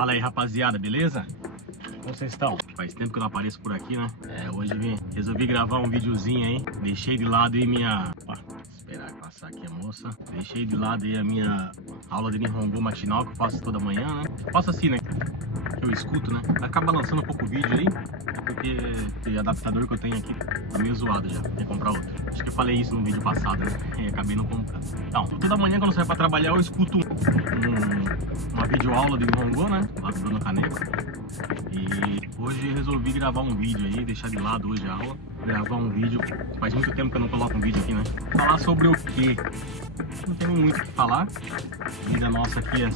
Fala aí, rapaziada, beleza? Como vocês estão? Faz tempo que eu não apareço por aqui, né? Hoje resolvi gravar um videozinho aí. Deixei de lado aí minha... Esperar passar aqui a moça. Deixei de lado aí a minha aula de Nihongo matinal que eu faço toda manhã, né? Faço assim, né? Que eu escuto, né? Acaba lançando um pouco o vídeo aí, porque o adaptador que eu tenho aqui tá meio zoado já. Tem que comprar outro. Acho que eu falei isso no vídeo passado, né? E acabei não comprando. Então, toda manhã quando eu saio pra trabalhar eu escuto uma videoaula de Nihongo, né? Lá do Bruno Caneco. E hoje resolvi gravar um vídeo aí, deixar de lado hoje a aula. Gravar um vídeo, faz muito tempo que eu não coloco um vídeo aqui, né? Falar sobre o quê? Não tenho muito o que falar. A vida nossa aqui é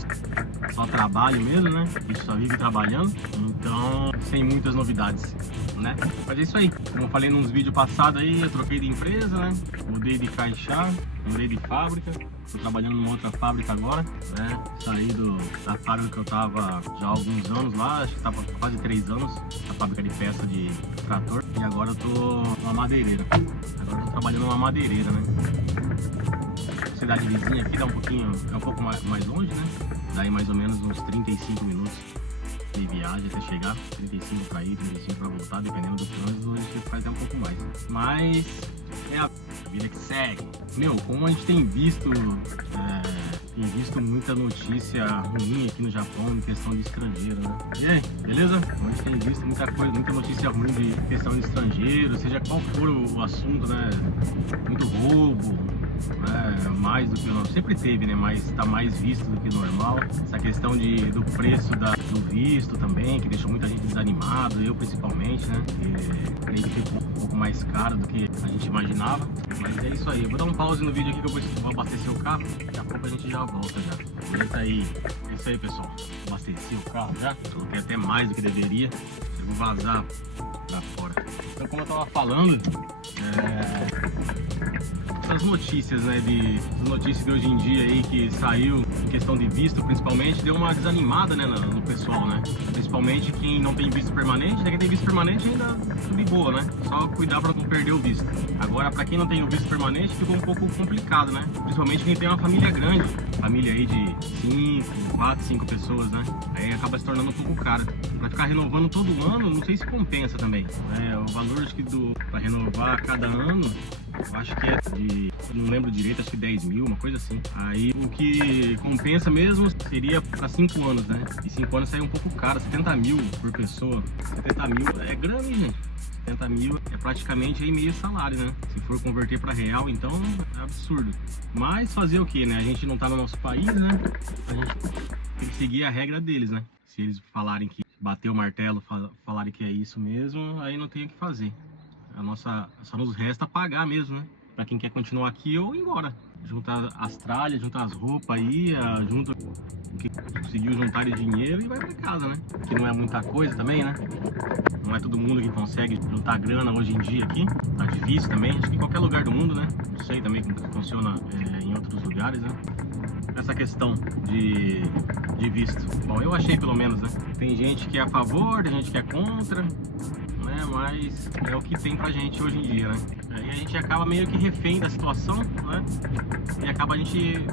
só trabalho mesmo, né? A gente só vive trabalhando, então sem muitas novidades, né? Mas é isso aí. Como eu falei nos vídeos passados aí, eu troquei de empresa, né? Mudei de caixa, mudei de fábrica. Estou trabalhando numa outra fábrica agora, né? Saí da fábrica que eu tava já há alguns anos lá, acho que tava quase 3 anos, a fábrica de peça de trator. E agora eu tô numa madeireira. Agora eu tô trabalhando numa madeireira, né? A cidade vizinha aqui dá é um pouco mais longe, né? Daí mais ou menos uns 35 minutos de viagem até chegar, 35 para ir, 35 para voltar, dependendo do trânsito, a gente faz até um pouco mais, né? Mas é a vida que segue. Meu, como a gente tem visto muita notícia ruim aqui no Japão em questão de estrangeiro, né? E aí, beleza? A gente tem visto muita coisa, muita notícia ruim de questão de estrangeiro, seja qual for o assunto, né? Muito roubo, mais do que normal, sempre teve, né? Mas está mais visto do que normal. Essa questão do preço do visto também, que deixou muita gente desanimado, eu principalmente, né? Creio que ficou um pouco mais caro do que a gente imaginava. Mas é isso aí, eu vou dar um pause no vídeo aqui que eu vou abastecer o carro. Daqui a pouco a gente já volta já. Eita aí, é isso aí, pessoal. Abasteci o carro já, coloquei até mais do que deveria. Eu vou vazar pra fora. Então, como eu tava falando, essas notícias, né, notícias de hoje em dia aí que saiu em questão de visto, principalmente, deu uma desanimada, né, no pessoal, né? Principalmente quem não tem visto permanente, né? Quem tem visto permanente ainda tudo de boa, né? Só cuidar para não perder o visto. Agora, para quem não tem o visto permanente, ficou um pouco complicado, né? Principalmente quem tem uma família grande, família aí de 4, 5 pessoas, né? Aí acaba se tornando um pouco caro. Para ficar renovando todo ano, não sei se compensa também. O valor, acho que para renovar cada ano, eu acho que eu não lembro direito, acho que 10 mil, uma coisa assim. Aí o que compensa mesmo seria para 5 anos, né? E 5 anos sai um pouco caro, 70 mil por pessoa. 70 mil é grana, hein, gente? 70 mil é praticamente aí meio salário, né? Se for converter para real, então é absurdo. Mas fazer o que, né? A gente não tá no nosso país, né? A gente tem que seguir a regra deles, né? Se eles falarem que bater o martelo, falarem que é isso mesmo, aí não tem o que fazer. Só nos resta pagar mesmo, né? Pra quem quer continuar aqui ou ir embora. Juntar as tralhas, juntar as roupas aí, junta o que conseguiu juntar de dinheiro e vai pra casa, né? Que não é muita coisa também, né? Não é todo mundo que consegue juntar grana hoje em dia aqui. Tá difícil também, acho que em qualquer lugar do mundo, né? Não sei também como funciona em outros lugares, né? Essa questão de visto. Bom, eu achei pelo menos, né? Tem gente que é a favor, tem gente que é contra, né? Mas é o que tem pra gente hoje em dia, né? E a gente acaba meio que refém da situação, né? E acaba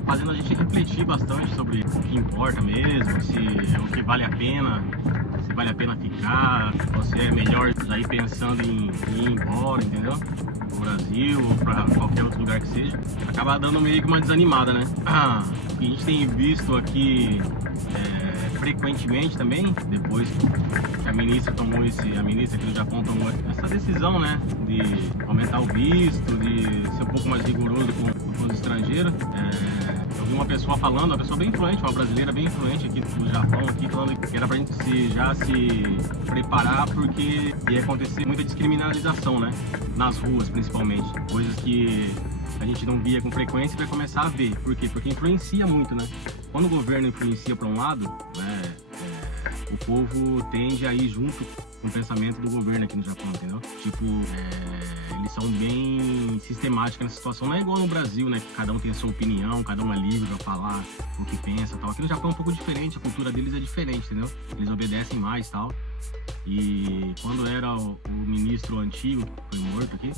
fazendo a gente refletir bastante sobre o que importa mesmo, se é o que vale a pena, se vale a pena ficar, ou se é melhor já ir pensando em ir embora, entendeu? Pro Brasil ou para qualquer outro lugar que seja. Acaba dando meio que uma desanimada, né? O que a gente tem visto aqui frequentemente também, depois que a ministra aqui no Japão tomou essa decisão, né, de aumentar o visto, de ser um pouco mais rigoroso com os estrangeiros. Eu vi uma pessoa bem influente, uma brasileira bem influente aqui no Japão, falando que era pra gente já se preparar porque ia acontecer muita descriminalização, né, nas ruas principalmente, coisas que a gente não via com frequência e vai começar a ver. Por quê? Porque influencia muito, né? Quando o governo influencia para um lado, né, o povo tende a ir junto com o pensamento do governo aqui no Japão, entendeu? Tipo, eles são bem sistemáticos nessa situação. Não é igual no Brasil, né? Que cada um tem a sua opinião, cada um é livre para falar o que pensa e tal. Aqui no Japão é um pouco diferente, a cultura deles é diferente, entendeu? Eles obedecem mais e tal. E quando era o ministro antigo, que foi morto aqui,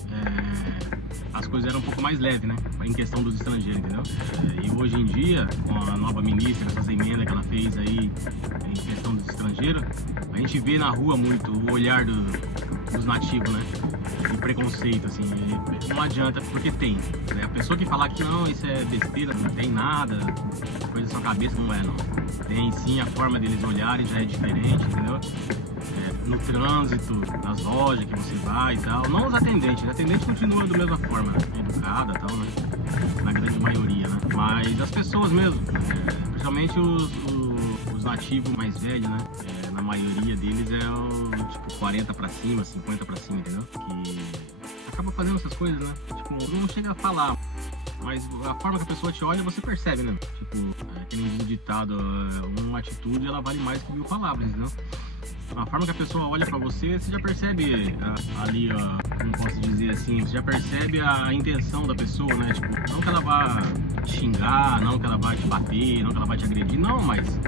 as coisas eram um pouco mais leves, né? Em questão dos estrangeiros, entendeu? E hoje em dia, com a nova ministra, essas emendas que ela fez aí, em questão dos estrangeiro, a gente vê na rua muito o olhar dos nativos, né? O preconceito, assim, não adianta, porque tem, né? A pessoa que falar que não, isso é besteira, não tem nada, coisa da sua cabeça, não é, não. Tem sim, a forma deles olharem já é diferente, entendeu? No trânsito, nas lojas que você vai e tal, não os atendentes continuam da mesma forma, né? Educada e tal, né? Na grande maioria, né? Mas as pessoas mesmo, principalmente os nativos mais velhos, né? Na maioria deles é o tipo 40 pra cima, 50 pra cima, entendeu? Que acaba fazendo essas coisas, né? Tipo, não chega a falar, mas a forma que a pessoa te olha, você percebe, né? Tipo, que nem diz o ditado, uma atitude ela vale mais que 1000 palavras, entendeu? A forma que a pessoa olha pra você, você já percebe ali, ó, como posso dizer assim, você já percebe a intenção da pessoa, né? Tipo, não que ela vá te xingar, não que ela vá te bater, não que ela vá te agredir, não, mas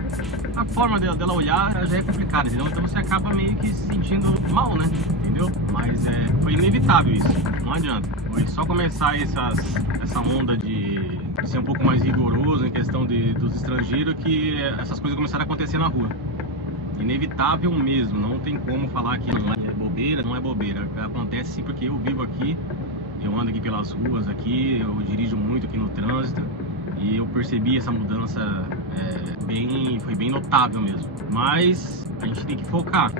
a forma dela olhar já é complicada, entendeu? Então você acaba meio que se sentindo mal, né? Entendeu? Mas foi inevitável isso, não adianta. Foi só começar essa onda de ser um pouco mais rigoroso em questão dos estrangeiros que essas coisas começaram a acontecer na rua. Inevitável mesmo, não tem como falar que não é bobeira, não é bobeira. Acontece sim, porque eu vivo aqui, eu ando aqui pelas ruas aqui, eu dirijo muito aqui no trânsito e eu percebi essa mudança, foi bem notável mesmo. Mas a gente tem que focar,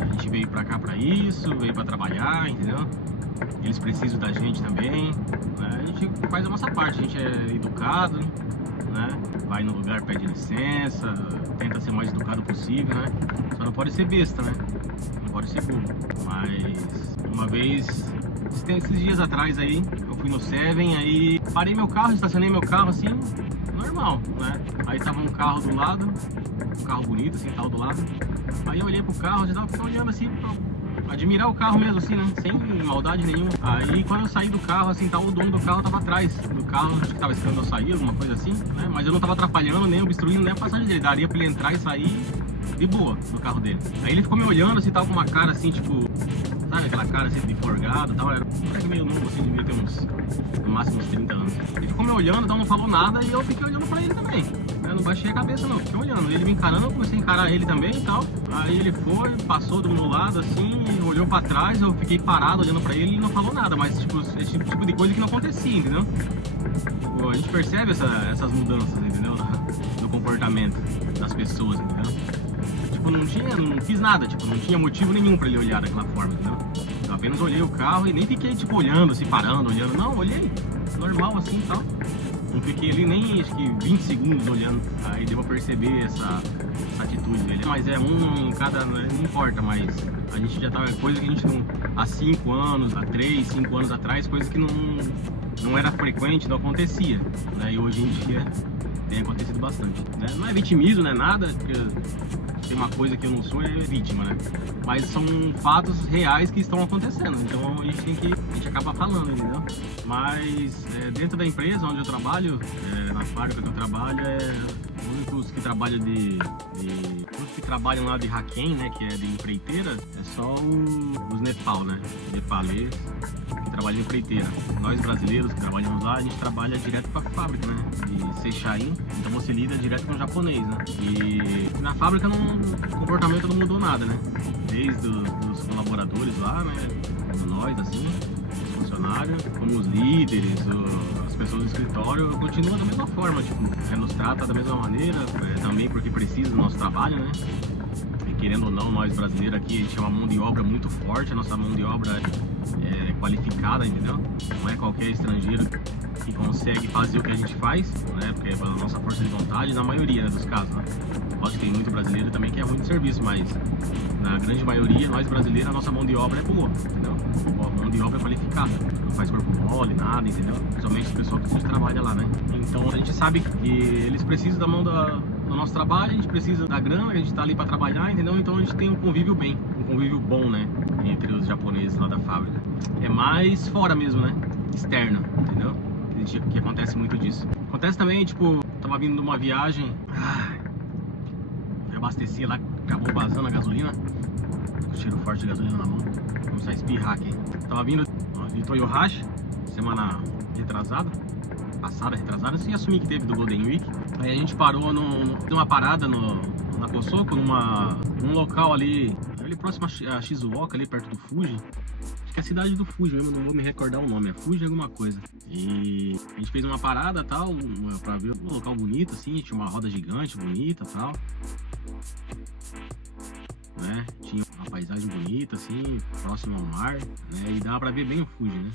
a gente veio pra cá pra isso, veio pra trabalhar, entendeu? Eles precisam da gente também, né? A gente faz a nossa parte, a gente é educado, né? Vai no lugar, pede licença, tenta ser o mais educado possível, né? Só não pode ser besta, né? Não pode ser burro. Mas uma vez, esses dias atrás aí, eu fui no Seven, aí parei meu carro, estacionei meu carro assim, normal, né? Aí tava um carro do lado, um carro bonito assim, tava do lado. Aí eu olhei pro carro, já tava olhando assim, pra admirar o carro mesmo assim, né? Sem maldade nenhuma. Aí quando eu saí do carro, assim, o dono do carro tava atrás do carro, acho que tava esperando eu sair, alguma coisa assim, né? Mas eu não tava atrapalhando, nem obstruindo, nem a passagem dele. Daria pra ele entrar e sair de boa no carro dele. Aí ele ficou me olhando assim, tava com uma cara assim, tipo, sabe aquela cara assim de forgado e tal, era meio novo assim, devia ter no máximo uns 30 anos. Ele ficou me olhando, então não falou nada e eu fiquei olhando pra ele também. Não baixei a cabeça não, fiquei olhando. Ele me encarando, eu comecei a encarar ele também e tal. Aí ele foi, passou do meu lado assim, olhou pra trás, eu fiquei parado olhando pra ele e não falou nada, mas tipo, esse tipo de coisa que não acontecia, entendeu? A gente percebe essas mudanças, entendeu? No comportamento das pessoas, entendeu? Tipo, não fiz nada, tipo, não tinha motivo nenhum pra ele olhar daquela forma, entendeu? Eu apenas olhei o carro e nem fiquei tipo olhando, assim, parando, olhando, não, olhei, normal assim e tal. Não fiquei ali nem, acho que 20 segundos olhando, aí devo perceber essa atitude dele. Mas um em cada, não importa, mas a gente já tava, coisa que a gente não, há 5 anos, há 3, 5 anos atrás, coisa que não era frequente, não acontecia, né? E hoje em dia tem acontecido bastante, né? Não é vitimismo, não é nada, porque tem uma coisa que eu não sou, é vítima, né? Mas são fatos reais que estão acontecendo, então a gente acaba falando, entendeu? Mas dentro da empresa onde eu trabalho, na fábrica que eu trabalho, os únicos que trabalham os que trabalham lá de Haken, né, que é de empreiteira, é só os Nepal, né? Nepalês que trabalham em empreiteira. Nós brasileiros que trabalhamos lá, a gente trabalha direto com a fábrica, né? De Sechain, então você lida direto com o japonês, né? E na fábrica o comportamento não mudou nada, né? Desde os colaboradores lá, né? Como nós, assim, os funcionários, como os líderes, as pessoas do escritório, continua da mesma forma, tipo, nos trata da mesma maneira, também porque precisa do nosso trabalho, né? E querendo ou não, nós brasileiros aqui, a gente tem uma mão de obra muito forte, a nossa mão de obra é qualificada, entendeu? Não é qualquer estrangeiro que consegue fazer o que a gente faz, né? Porque é pela nossa força de vontade, na maioria, né, dos casos, né? Lógico que tem muito brasileiro também que é ruim de serviço, mas na grande maioria, nós brasileiros, a nossa mão de obra é boa, entendeu? A mão de obra é qualificada, não faz corpo mole, nada, entendeu? Principalmente o pessoal que a gente trabalha lá, né? Então a gente sabe que eles precisam da mão do nosso trabalho, a gente precisa da grana, a gente tá ali para trabalhar, entendeu? Então a gente tem um convívio um convívio bom, né? Entre os japoneses lá da fábrica. É mais fora mesmo, né? Externo, entendeu? Que acontece muito disso. Acontece também, tipo, tava vindo de uma viagem, eu abasteci lá, acabou vazando a gasolina, com cheiro forte de gasolina na mão, vou começar a espirrar aqui. Tava vindo de Toyohashi, semana retrasada, passada, retrasada, sem assumir que teve do Golden Week. Aí a gente parou numa parada na Cosoco, num local ali próximo a Shizuoka, ali perto do Fuji. Acho que é a cidade do Fuji mesmo, não vou me recordar o nome, é Fuji alguma coisa. E a gente fez uma parada tal, pra ver um local bonito assim, tinha uma roda gigante, bonita tal. Né? Tinha uma paisagem bonita assim, próximo ao mar, né? E dava pra ver bem o Fuji, né?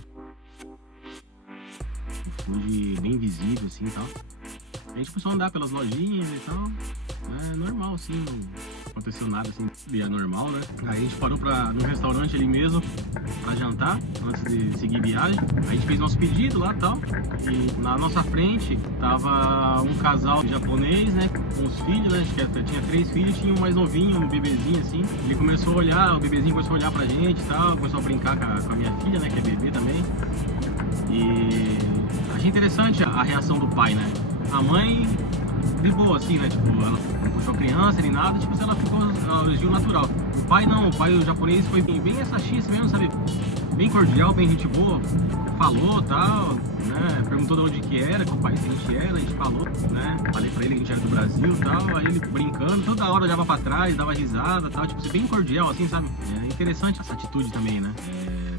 O Fuji bem visível assim e tal. A gente começou a andar pelas lojinhas e tal, né? Normal assim, não aconteceu nada assim, é normal, né? Aí a gente parou num restaurante ali mesmo pra jantar, antes de seguir viagem. A gente fez nosso pedido lá e tal, e na nossa frente tava um casal japonês, né? Com os filhos, né? Acho que tinha 3 filhos, tinha um mais novinho, um bebezinho assim. Ele começou a olhar, o bebezinho começou a olhar pra gente e tal, começou a brincar com a minha filha, né? Que é bebê também. E achei interessante a reação do pai, né? A mãe, de boa, assim, né? Tipo, ela não puxou a criança nem nada, tipo, ela agiu natural. O pai não, o pai o japonês foi bem essa X mesmo, sabe? Bem cordial, bem gente boa. Falou, tal, né? Perguntou de onde que era, qual país que a gente era, a gente falou, né? Falei pra ele que a gente era do Brasil, tal. Aí ele brincando, toda hora olhava pra trás, dava risada, tal. Tipo, bem cordial, assim, sabe? É interessante essa atitude também, né?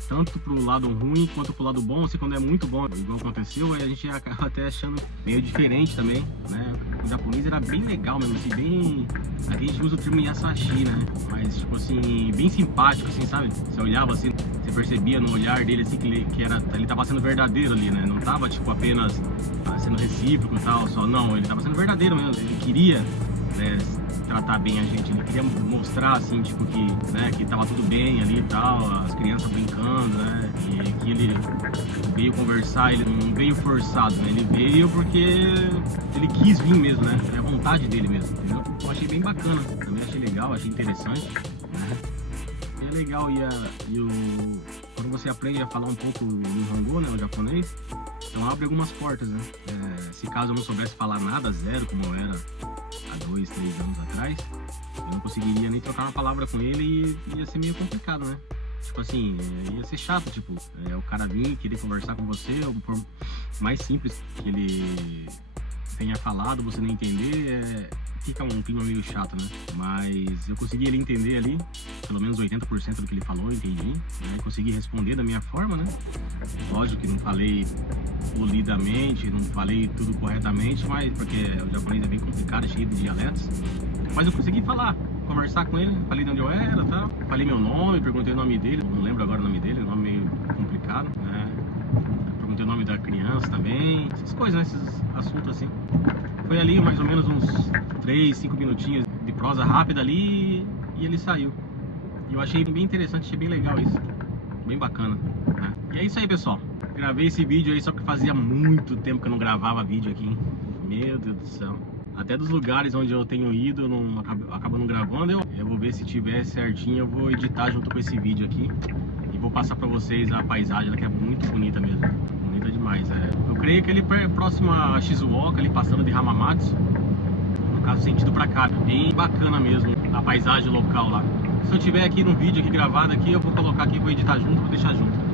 Tanto pro lado ruim quanto pro lado bom, assim, quando é muito bom, igual aconteceu, aí a gente acaba até achando meio diferente também, né? O japonês era bem legal mesmo, assim, bem... Aqui a gente usa o termo yasashi, né? Mas, tipo assim, bem simpático, assim, sabe? Você olhava assim, você percebia no olhar dele, assim, que ele tava sendo verdadeiro ali, né? Não tava, tipo, apenas sendo recíproco e tal, só, não, ele tava sendo verdadeiro mesmo, ele queria, né, tratar bem a gente, ele queria mostrar assim, tipo, que tava tudo bem ali e tal, as crianças brincando, né, e que ele veio conversar, ele não veio forçado, né, ele veio porque ele quis vir mesmo, né, é a vontade dele mesmo, entendeu? Eu achei bem bacana, também achei legal, achei interessante, né, é legal quando você aprende a falar um pouco em Hangul, né, o japonês, então abre algumas portas, né, se caso eu não soubesse falar nada, zero, como eu era há 2, 3 anos atrás, eu não conseguiria nem trocar uma palavra com ele e ia ser meio complicado, né? Tipo assim, ia ser chato, tipo, o cara vir querer conversar com você, ou por mais simples que ele tenha falado, você não entender, fica um clima meio chato, né? Mas eu consegui ele entender ali, pelo menos 80% do que ele falou, eu entendi, né? Consegui responder da minha forma, né? Lógico que não falei polidamente, não falei tudo corretamente, mas porque o japonês é bem complicado, é cheio de dialetos. Mas eu consegui falar, conversar com ele, falei de onde eu era, tá? Falei meu nome, perguntei o nome dele, não lembro agora o nome dele, um nome meio complicado, né? Perguntei o nome da criança também, essas coisas, né? Esses assuntos assim. Foi ali mais ou menos uns 3, 5 minutinhos de prosa rápida ali e ele saiu. E eu achei bem interessante, achei bem legal isso, bem bacana, né? E é isso aí, pessoal. Gravei esse vídeo aí só que fazia muito tempo que eu não gravava vídeo aqui, hein? Meu Deus do céu. Até dos lugares onde eu tenho ido, eu acabo não gravando. Eu vou ver se tiver certinho, eu vou editar junto com esse vídeo aqui. E vou passar pra vocês a paisagem, ela que é muito bonita mesmo. Bonita demais. Eu creio que ele é próximo a Shizuoka, ali passando de Hamamatsu. No caso, sentido pra cá. Bem bacana mesmo a paisagem local lá. Se eu tiver aqui no vídeo aqui gravado aqui, eu vou colocar aqui, vou editar junto, vou deixar junto.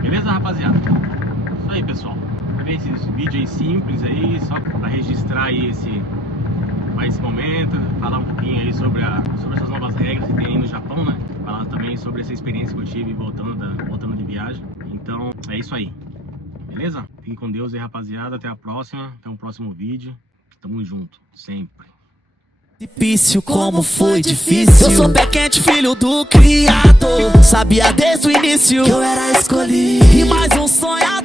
Beleza, rapaziada? Isso aí, pessoal. Esse vídeo aí simples aí, só para registrar aí esse momento, falar um pouquinho aí sobre essas novas regras que tem aí no Japão, né? Falar também sobre essa experiência que eu tive voltando de viagem. Então, é isso aí. Beleza? Fiquem com Deus aí, rapaziada. Até a próxima. Até o próximo vídeo. Tamo junto, sempre. Difícil, como foi difícil. Eu sou pé quente, filho do criador. Sabia desde o início que eu era escolhido e mais um sonhador.